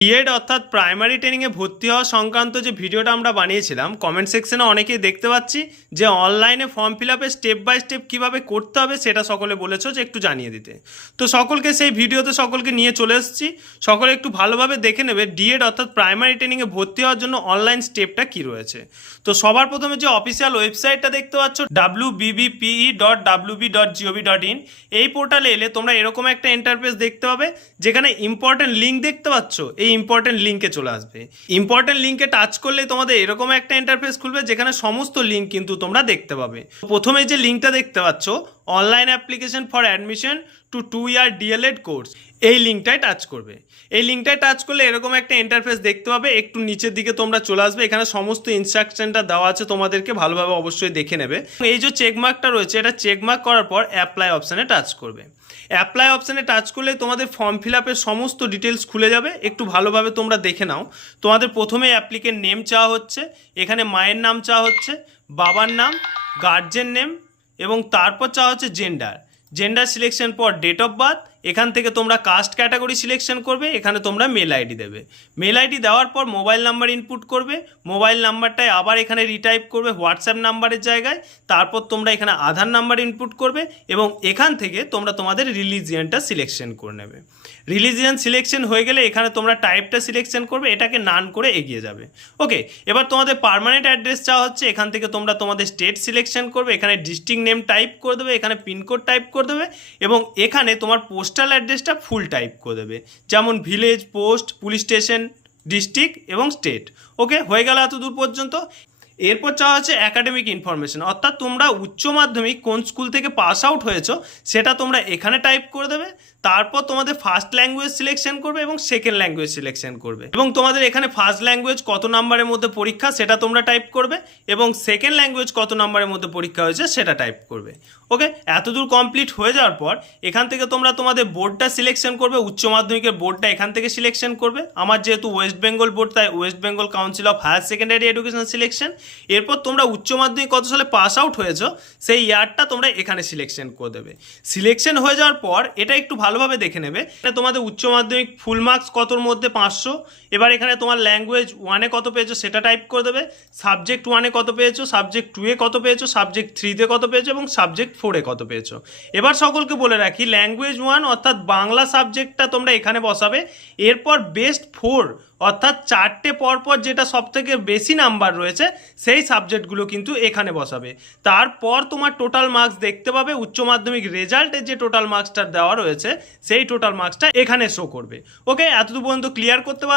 B Ed অর্থাৎ primary ট্রেনিংয়ে ভর্তি হওয়া সংক্রান্ত যে ভিডিওটা আমরা বানিয়েছিলাম, কমেন্ট সেকশনে অনেকেই দেখতে পাচ্ছি যে অনলাইনে ফর্ম ফিল আপে স্টেপ বাই স্টেপ কীভাবে করতে হবে সেটা সকলে বলেছো যে একটু জানিয়ে দিতে। তো সকলকে সেই ভিডিওতে সকলকে নিয়ে চলে এসেছি। সকলে একটু ভালোভাবে দেখে নেবে ডিএড অর্থাৎ প্রাইমারি ট্রেনিংয়ে ভর্তি হওয়ার জন্য অনলাইন স্টেপটা কী রয়েছে। তো সবার প্রথমে যে অফিসিয়াল ওয়েবসাইটটা দেখতে পাচ্ছ wbbpe.wb.gov.in, এই পোর্টালে এলে তোমরা এরকম একটা ইন্টারফেস দেখতে পাবে যেখানে ইম্পর্টেন্ট লিঙ্ক দেখতে পাচ্ছ। এই ইম্পর্টেন্ট লিঙ্কে চলে আসবে। ইম্পর্টেন্ট লিঙ্কে টাচ করলে তোমাদের এরকম একটা ইন্টারফেস খুলবে যেখানে সমস্ত লিঙ্ক কিন্তু তোমরা দেখতে পাবে। প্রথমে যে লিঙ্কটা দেখতে পাচ্ছ online application for admission to 2-year DLED course, এই লিঙ্কটায় টাচ করবে। এই লিঙ্কটায় টাচ করলে এরকম একটা ইন্টারফেস দেখতে পাবে। একটু নিচের দিকে তোমরা চলে আসবে, এখানে সমস্ত ইনস্ট্রাকশনটা দেওয়া আছে, তোমাদেরকে ভালোভাবে অবশ্যই দেখে নেবে। এই যে চেকমার্কটা রয়েছে এটা চেকমার্ক করার পর অ্যাপ্লাই অপশানে টাচ করবে। অ্যাপ্লাই অপশানে টাচ করলে তোমাদের ফর্ম ফিল আপের সমস্ত ডিটেলস খুলে যাবে। একটু ভালোভাবে তোমরা দেখে নাও। তোমাদের প্রথমে অ্যাপ্লিকেন্ট নেম চাওয়া হচ্ছে, এখানে মায়ের নাম চাওয়া হচ্ছে, বাবার নাম, গার্জেন নেম এবং তারপর চাওয়া হচ্ছে জেন্ডার সিলেকশন পর ডেট অফ বার্থ। এখান থেকে তোমরা কাস্ট ক্যাটাগরি সিলেকশন করবে, এখানে তোমরা মেল আইডি দেবে। মেল আইডি দেওয়ার পর মোবাইল নাম্বার ইনপুট করবে। মোবাইল নাম্বারটাই আবার এখানে রিটাইপ করবে হোয়াটসঅ্যাপ নাম্বারের জায়গায়। তারপর তোমরা এখানে আধার নাম্বার ইনপুট করবে এবং এখান থেকে তোমরা তোমাদের রিলিজিয়নটা সিলেকশন করে নেবে। রিলিজিয়ন সিলেকশন হয়ে গেলে এখানে তোমরা টাইপটা সিলেকশন করবে, এটাকে নান করে এগিয়ে যাবে। ওকে, এবার তোমাদের পার্মানেন্ট অ্যাড্রেস চাওয়া হচ্ছে, এখান থেকে তোমরা তোমাদের স্টেট সিলেকশন করবে, এখানে ডিস্ট্রিক্ট নেম টাইপ করে দেবে, এখানে পিনকোড টাইপ করে দেবে এবং এখানে তোমার পোস্টাল অ্যাড্রেসটা ফুল টাইপ করে দেবে, যেমন village, post, police station, district এবং স্টেট। ওকে, হয়ে গেল এত দূর পর্যন্ত। এরপর চাওয়া হচ্ছে অ্যাকাডেমিক ইনফরমেশন, অর্থাৎ তোমরা উচ্চ মাধ্যমিক কোন স্কুল থেকে পাস আউট হয়েছো সেটা তোমরা এখানে টাইপ করে দেবে। তারপর তোমাদের ফার্স্ট ল্যাঙ্গুয়েজ সিলেকশন করবে এবং সেকেন্ড ল্যাঙ্গুয়েজ সিলেকশন করবে এবং তোমাদের এখানে ফার্স্ট ল্যাঙ্গুয়েজ কত নাম্বারের মধ্যে পরীক্ষা সেটা তোমরা টাইপ করবে এবং সেকেন্ড ল্যাঙ্গুয়েজ কত নাম্বারের মধ্যে পরীক্ষা হয়েছে সেটা টাইপ করবে। ওকে, এতদূর কমপ্লিট হয়ে যাওয়ার পর এখান থেকে তোমরা তোমাদের বোর্ডটা সিলেকশন করবে। উচ্চ মাধ্যমিকের বোর্ডটা এখান থেকে সিলেকশন করবে। আমার যেহেতু ওয়েস্ট বেঙ্গল বোর্ড তাই West Bengal council of higher secondary education selection. এরপর তোমরা উচ্চ মাধ্যমিক কত সালে পাস আউট হয়েছো সেই ইয়ারটা তোমরা এখানে সিলেকশন করে দেবে। সিলেকশন হয়ে যাওয়ার পর এটা একটু ভালোভাবে দেখে নেবে, তোমাদের উচ্চ মাধ্যমিক ফুল মার্কস কতর মধ্যে 500। এবার এখানে তোমার ল্যাঙ্গুয়েজ 1-এ কত পেয়েছো সেটা টাইপ করে দেবে, সাবজেক্ট 1-এ কত পেয়েছো, সাবজেক্ট 2-এ কত পেয়েছো, সাবজেক্ট 3-তে কত পেয়েছো এবং সাবজেক্ট 4-এ কত পেয়েছো। এবার সকলকে বলে রাখি ল্যাঙ্গুয়েজ 1 অর্থাৎ বাংলা সাবজেক্টটা তোমরা এখানে বসাবে। এরপর বেস্ট 4 অর্থাৎ 4টে পরপর যেটা সবথেকে বেশি নাম্বার রয়েছে সেই সাবজেক্টগুলো কিন্তু এখানে বসাবে। তারপর তোমার টোটাল মার্কস দেখতে পাবে, উচ্চ মাধ্যমিক রেজাল্টে যে টোটাল মার্কসটা দেওয়া রয়েছে সেই টোটাল মার্কসটা এখানে শো করবে। ওকে, এতদূর পর্যন্ত ক্লিয়ার করতে পারবে?